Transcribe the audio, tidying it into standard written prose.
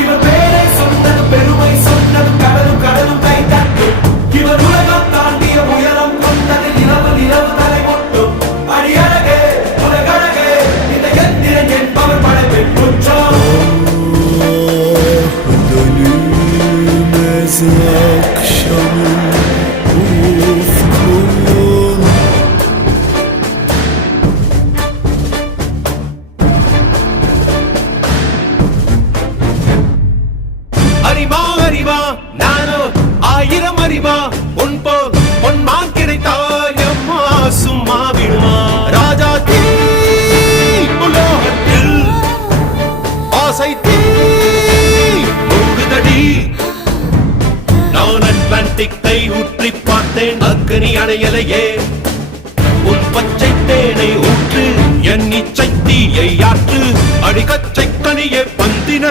இவர் பேரை சொன்னது பெருமை சொன்னது கடலும் கடலும் கை தட்டும் இவர் உலகம் தாண்டிய உயரம் கொண்டது நிலவு நிலவு தலை மொட்டும் அடியழகே உலகழகே இந்த எந்திரன் என்பவர் படைப்பின் குற்றம் Dönülmez akşamın ufkun அறிவா அறிவா நானோ ஆயிரம் அறிவா உன் போல் பொன்மான் கிடைத்தாயம்மா சும்மா விடுமா ராஜா தீ உலோகத்தில் ஆசை தீ மூடுதடி நான் அட்லாண்டிக்கை ஊற்றி பார்த்தேன் அக்கனி அடையலையே உன் பச்சை தேனை ஊற்று என் இச்சை தீயை ஆற்று அடிக்கச்சை கனியே பந்தின